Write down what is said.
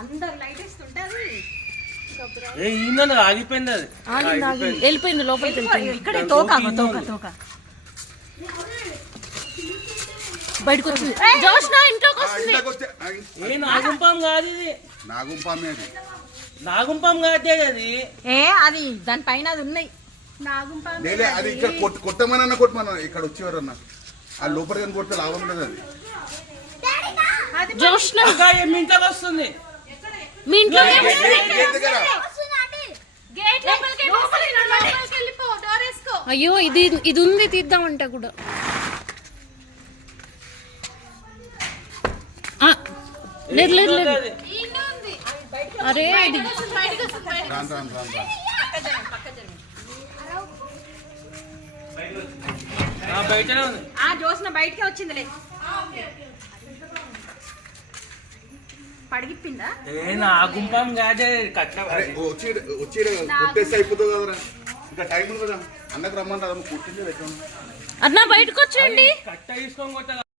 అందరు లైట్ ఇస్తుంటే అది ఆగిపోయింది. అది వెళ్ళిపోయింది లోపలికి. ఇక్కడే తోక తోక బయటకు వచ్చింది. జోష్న ఇంట్లోకి వస్తుంది. నాగుంపాం కాదు ఇది. నాగుంపాం కాదు అది. అది దానిపైన అది ఉన్నాయి నాగుంపాం. అది ఇక్కడ కొట్టమన్నా కొట్టమన్నా ఇక్కడ వచ్చేవారన్నా ఆ లోపల కానీ కొడితే లాభం లేదు. అది జోష్న మీ ఇంట్లోకి వస్తుంది. మీ ఇంట్లో అయ్యో ఇది ఉంది తీద్దామంట కూడా. లేదు లేదు లేదు. అరే ఇది బయటనే ఉంది. జోస్న బయటకే వచ్చిందిలే. పడిగిప్పిందా? నాగుంపాం కాదే. వచ్చి కొట్టేస్తే అయిపోతుంది కదరా. ఇంకా టైం ఉంది కదా అన్నకు రమ్మంటారు. కుట్టింది పెట్టాను అన్న బయటకు వచ్చేయండి. కట్ట తీసుకొని కొట్టాలి.